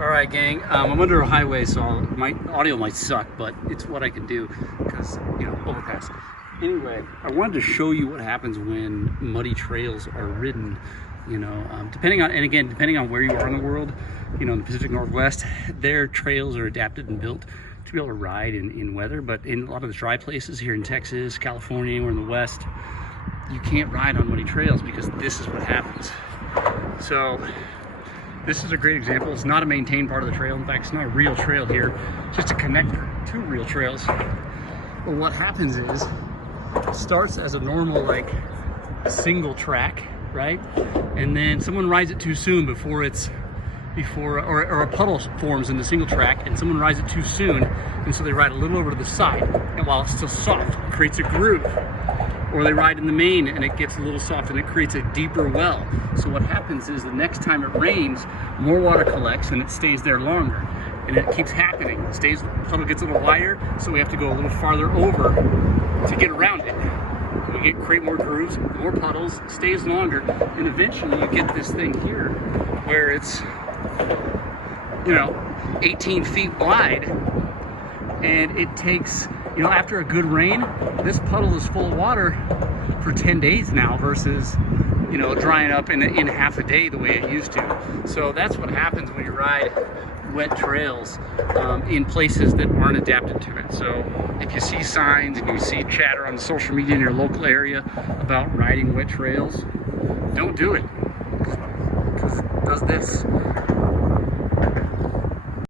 All right, gang. I'm under a highway, so my audio might suck, but it's what I can do because, overpass. Anyway, I wanted to show you what happens when muddy trails are ridden. Depending on where you are in the world, in the Pacific Northwest, their trails are adapted and built to be able to ride in weather. But in a lot of the dry places here in Texas, California, or in the West, you can't ride on muddy trails because this is what happens. So this is a great example. It's not a maintained part of the trail. In fact, it's not a real trail here. It's just a connector to real trails. But what happens is, it starts as a normal, single track, right? And then someone rides it too soon or a puddle forms in the single track, and someone rides it too soon, and so they ride a little over to the side. And while it's still soft, it creates a groove. Or they ride in the main and it gets a little soft and it creates a deeper well. So what happens is the next time it rains, more water collects and it stays there longer. And it keeps happening. The puddle gets a little wider, so we have to go a little farther over to get around it. We create more grooves, more puddles, stays longer, and eventually you get this thing here where it's 18 feet wide, and it takes, after a good rain, this puddle is full of water for 10 days now versus, drying up in half a day the way it used to. So that's what happens when you ride wet trails in places that aren't adapted to it. So if you see signs and you see chatter on social media in your local area about riding wet trails, don't do it, because it does this.